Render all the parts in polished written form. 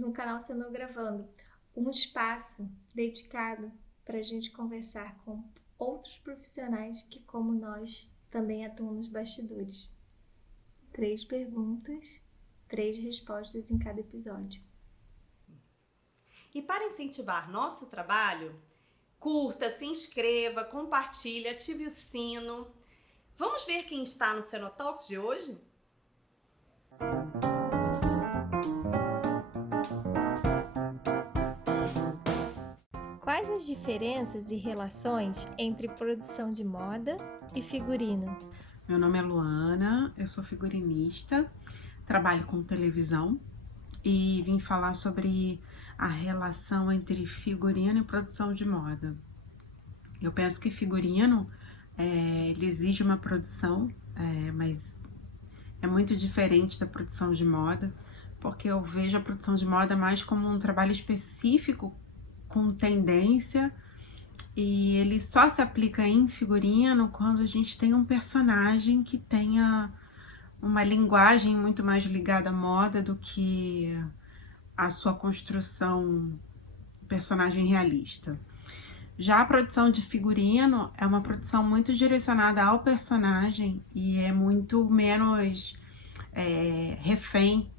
no canal Cenogravando um espaço dedicado para a gente conversar com outros profissionais que, como nós, também atuam nos bastidores. 3 perguntas, 3 respostas em cada episódio. E para incentivar nosso trabalho, curta, se inscreva, compartilhe, ative o sino. Vamos ver quem está no Cenotalks de hoje? Quais as diferenças e relações entre produção de moda e figurino? Meu nome é Luana, eu sou figurinista, trabalho com televisão e vim falar sobre a relação entre figurino e produção de moda. Eu penso que figurino, ele exige uma produção, mas é muito diferente da produção de moda, porque eu vejo a produção de moda mais como um trabalho específico com tendência, e ele só se aplica em figurino quando a gente tem um personagem que tenha uma linguagem muito mais ligada à moda do que a sua construção personagem realista. Já a produção de figurino é uma produção muito direcionada ao personagem e é muito menos refém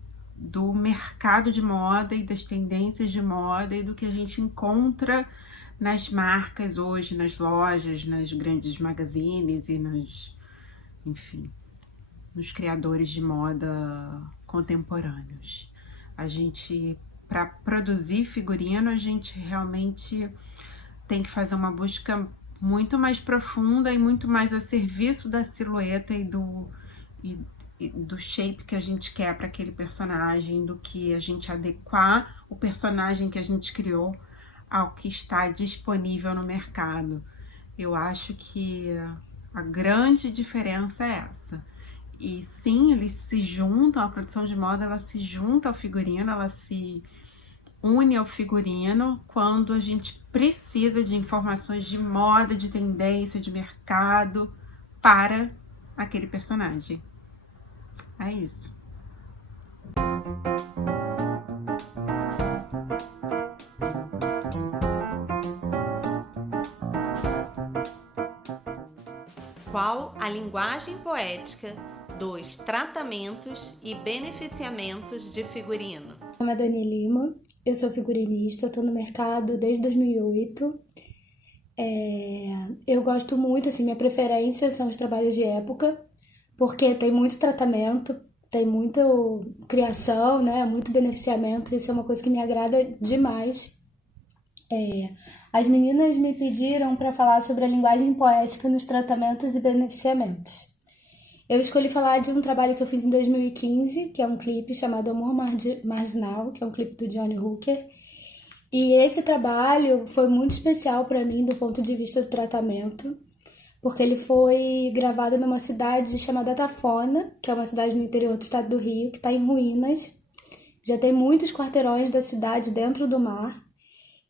do mercado de moda e das tendências de moda e do que a gente encontra nas marcas hoje, nas lojas, nas grandes magazines e enfim, nos criadores de moda contemporâneos. A gente, para produzir figurino, a gente realmente tem que fazer uma busca muito mais profunda e muito mais a serviço da silhueta e do shape que a gente quer para aquele personagem, do que a gente adequar o personagem que a gente criou ao que está disponível no mercado. Eu acho que a grande diferença é essa. E sim, eles se juntam, a produção de moda ela se junta ao figurino, ela se une ao figurino quando a gente precisa de informações de moda, de tendência, de mercado para aquele personagem. É isso. Qual a linguagem poética dos tratamentos e beneficiamentos de figurino? Meu nome é Dani Lima, eu sou figurinista, estou no mercado desde 2008. Eu gosto muito, assim, minha preferência são os trabalhos de época, porque tem muito tratamento, tem muita criação, né, muito beneficiamento, isso é uma coisa que me agrada demais. As meninas me pediram para falar sobre a linguagem poética nos tratamentos e beneficiamentos. Eu escolhi falar de um trabalho que eu fiz em 2015, que é um clipe chamado Amor Marginal, que é um clipe do Johnny Hooker. E esse trabalho foi muito especial para mim do ponto de vista do tratamento, porque ele foi gravado numa cidade chamada Tafona, que é uma cidade no interior do estado do Rio, que está em ruínas. Já tem muitos quarteirões da cidade dentro do mar.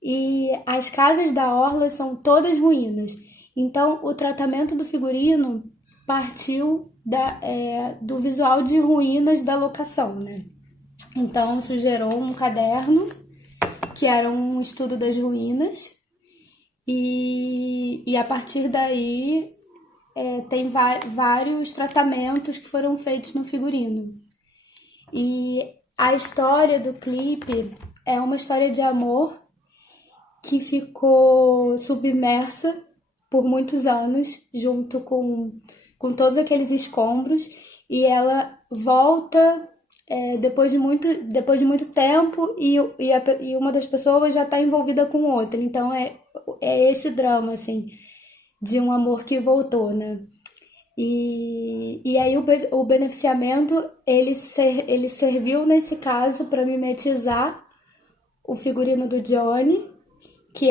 E as casas da orla são todas ruínas. Então, o tratamento do figurino partiu do visual de ruínas da locação, né? Então, isso gerou um caderno, que era um estudo das ruínas, e a partir daí tem vários tratamentos que foram feitos no figurino. E a história do clipe é uma história de amor que ficou submersa por muitos anos, junto com todos aqueles escombros, e ela volta depois de muito tempo e uma das pessoas já está envolvida com outra. Então é esse drama, assim, de um amor que voltou, né? E aí o beneficiamento, ele serviu nesse caso para mimetizar o figurino do Johnny, que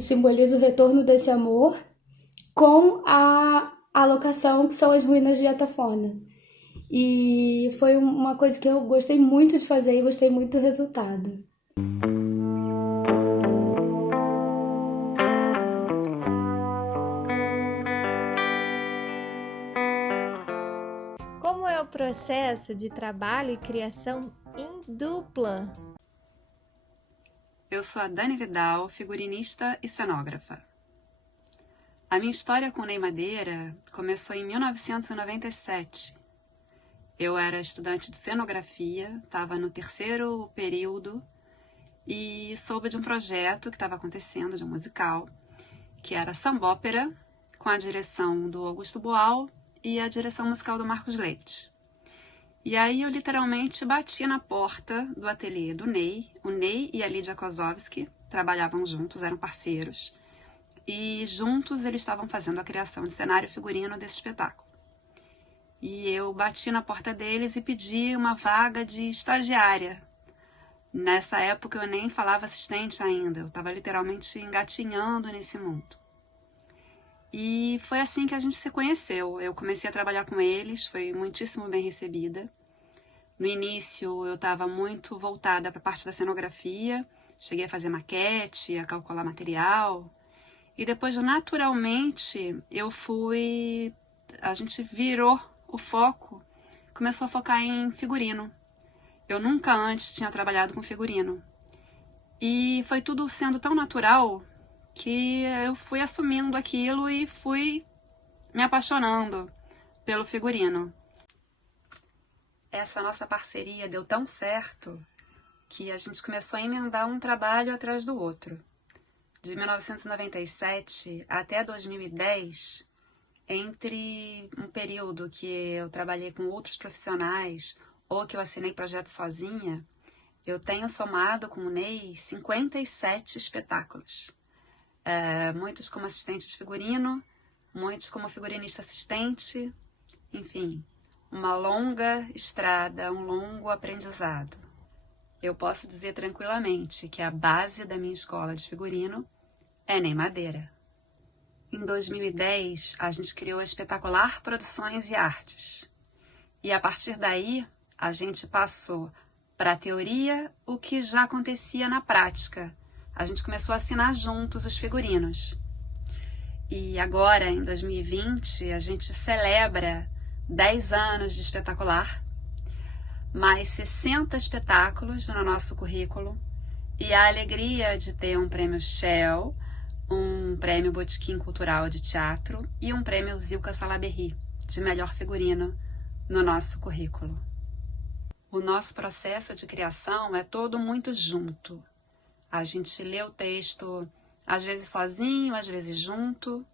simboliza o retorno desse amor, com a locação que são as ruínas de Atafona. E foi uma coisa que eu gostei muito de fazer e gostei muito do resultado. Como é o processo de trabalho e criação em dupla? eu sou a Dani Vidal, figurinista e cenógrafa. A minha história com Ney Madeira começou em 1997. Eu era estudante de cenografia, estava no 3º período e soube de um projeto que estava acontecendo, de um musical, que era Sambópera, com a direção do Augusto Boal e a direção musical do Marcos Leite. E aí eu literalmente bati na porta do ateliê do Ney. O Ney e a Lídia Kozovski trabalhavam juntos, eram parceiros. E juntos eles estavam fazendo a criação de cenário e figurino desse espetáculo. E eu bati na porta deles e pedi uma vaga de estagiária. Nessa época eu nem falava assistente ainda, eu estava literalmente engatinhando nesse mundo. E foi assim que a gente se conheceu. Eu comecei a trabalhar com eles, fui muitíssimo bem recebida. No início eu estava muito voltada para a parte da cenografia, cheguei a fazer maquete, a calcular material. E depois, naturalmente, a gente virou o foco, começou a focar em figurino. Eu nunca antes tinha trabalhado com figurino. E foi tudo sendo tão natural que eu fui assumindo aquilo e fui me apaixonando pelo figurino. Essa nossa parceria deu tão certo que a gente começou a emendar um trabalho atrás do outro. De 1997 até 2010, entre um período que eu trabalhei com outros profissionais ou que eu assinei projeto sozinha, eu tenho somado com o Ney 57 espetáculos. Muitos como assistente de figurino, muitos como figurinista assistente, enfim, uma longa estrada, um longo aprendizado. Eu posso dizer tranquilamente que a base da minha escola de figurino é Ney Madeira. Em 2010, a gente criou a Espetacular Produções e Artes. E a partir daí, a gente passou para a teoria o que já acontecia na prática. A gente começou a assinar juntos os figurinos. E agora, em 2020, a gente celebra 10 anos de Espetacular, mais 60 espetáculos no nosso currículo e a alegria de ter um prêmio Shell, um prêmio Botequim Cultural de Teatro e um prêmio Zilka Salaberry de melhor figurino no nosso currículo. O nosso processo de criação é todo muito junto. A gente lê o texto, às vezes sozinho, às vezes junto.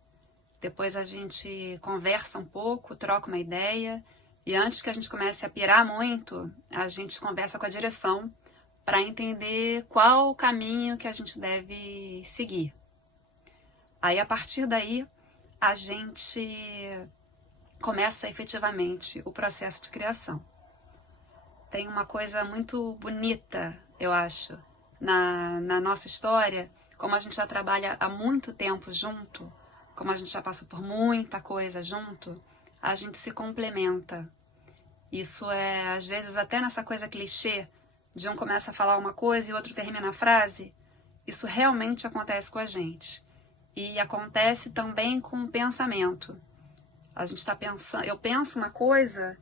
Depois a gente conversa um pouco, troca uma ideia. E antes que a gente comece a pirar muito, a gente conversa com a direção para entender qual o caminho que a gente deve seguir. Aí, a partir daí, a gente começa efetivamente o processo de criação. Tem uma coisa muito bonita, eu acho, na nossa história, como a gente já trabalha há muito tempo junto, como a gente já passou por muita coisa junto, a gente se complementa. Isso é, às vezes, até nessa coisa clichê, de um começa a falar uma coisa e o outro termina a frase, isso realmente acontece com a gente. E acontece também com o pensamento. A gente está pensando, eu penso uma coisa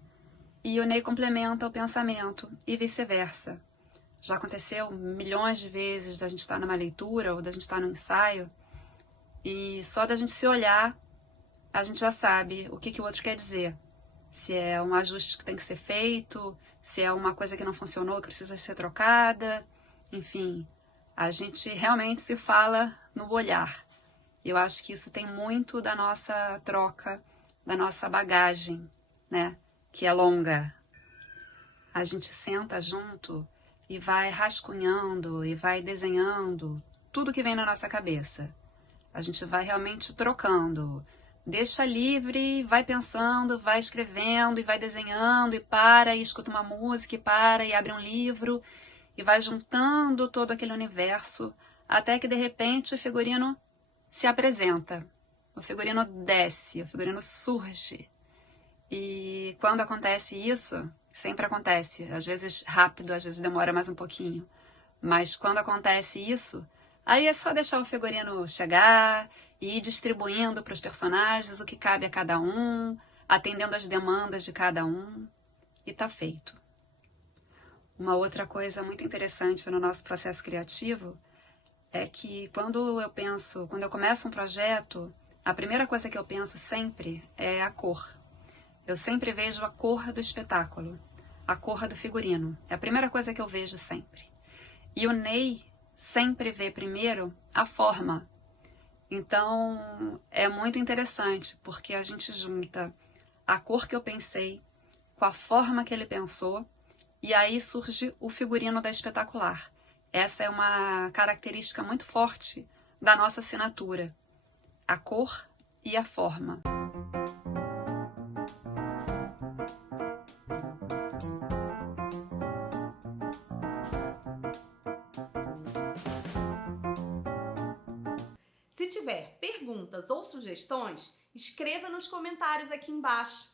e o Ney complementa o pensamento e vice-versa. Já aconteceu milhões de vezes da gente estar numa leitura ou da gente estar no ensaio e só da gente se olhar a gente já sabe o que o outro quer dizer. Se é um ajuste que tem que ser feito, se é uma coisa que não funcionou, que precisa ser trocada, enfim, a gente realmente se fala no olhar. Eu acho que isso tem muito da nossa troca, da nossa bagagem, né? Que é longa. A gente senta junto e vai rascunhando e vai desenhando tudo que vem na nossa cabeça. A gente vai realmente trocando. Deixa livre, vai pensando, vai escrevendo e vai desenhando e para e escuta uma música e para e abre um livro e vai juntando todo aquele universo até que de repente o figurino se apresenta, o figurino desce, o figurino surge. E quando acontece isso, sempre acontece, às vezes rápido, às vezes demora mais um pouquinho, mas quando acontece isso, aí é só deixar o figurino chegar e ir distribuindo para os personagens o que cabe a cada um, atendendo às demandas de cada um, e tá feito. Uma outra coisa muito interessante no nosso processo criativo é que quando eu começo um projeto, a primeira coisa que eu penso sempre é a cor. Eu sempre vejo a cor do espetáculo, a cor do figurino. É a primeira coisa que eu vejo sempre. E o Ney sempre vê primeiro a forma. Então, é muito interessante, porque a gente junta a cor que eu pensei com a forma que ele pensou, e aí surge o figurino da Espetacular. Essa é uma característica muito forte da nossa assinatura, a cor e a forma. Se tiver perguntas ou sugestões, escreva nos comentários aqui embaixo.